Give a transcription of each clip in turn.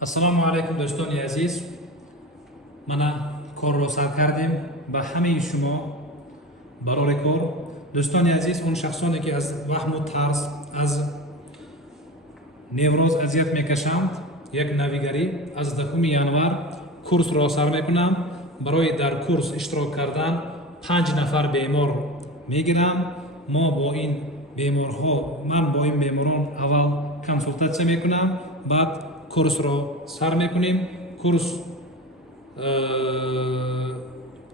Ассалому алайкум дӯстони азиз. Мана корро сар кардем ба ҳамаи шумо барори кор. Дӯстони азиз, он шахсоне ки аз ваҳму тарс, аз невроз азият мекашанд, як навигарӣ аз 10 январ курсро сар мекунам. Барои дар курс иштирок кардан 5 нафар бемор мегирам. Ман бо ин беморон аввал консултатсия мекунам, баъд курсро сар мекунем. Курс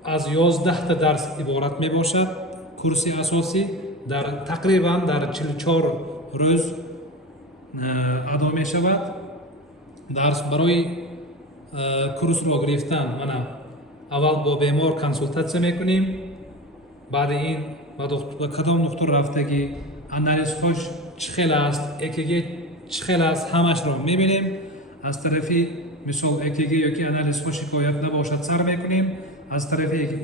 аз 11 дарс иборат мебошад. Курси асосӣ тақрибан дар 44 рӯз адо мешавад. Дарс барои курсро гирифтан мана аввал бо бемор консултатсия мекунем. баъди ин ба кадом духтур рафта ки анализҳош чӣ хел аст, ЭКГ чӣ хел аст, ҳамашро мебинем. аз тарафи мисол ЭКГ ёки анализҳо шикоят набошад, сар мекунем. аз тарафи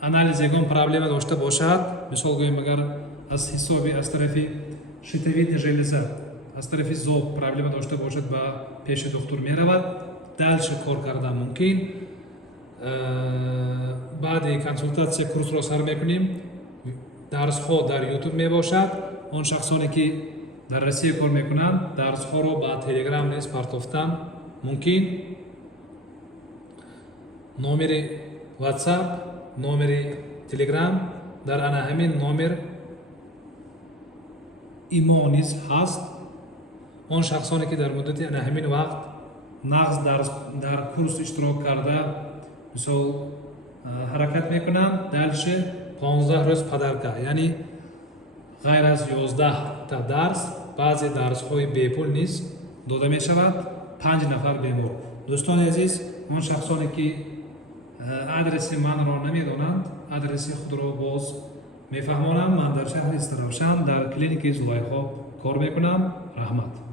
анализ ягон проблема дошта бошад, мисол гӯем агар аз ҳисоби аз тарафи щитовидная железа, аз тарафи зоб проблема дошта бошад, ба пеши духтур меравад. дальше кор кардан мумкин. баъди консултатсия курсро сар мекунем. дарсҳо дар ютуб мебошад. он шахсоне ки дар Россия кор мекунанд, дарсҳоро ба телеграм низ партофтан мумкин. номери WhatsApp, номери Telegram дар ана ҳамин номер имо низ ҳаст. он шахсоне ки дар муддати ана ҳамин вақт нағз дар курс иштирок карда мисол ҳаракат мекунанд, дальше 15 рӯз падарка, яъне ғайр аз 11 дарс, баъзе дарсҳои бепул низ дода мешавад. 5 нафар бемор. дӯстони азиз, он шахсоне ки адреси манро намедонанд, адреси худро боз мефаҳмонам. ман дар шаҳри Истаравшан дар клиникаи Зулайхо кор мекунам. раҳмат.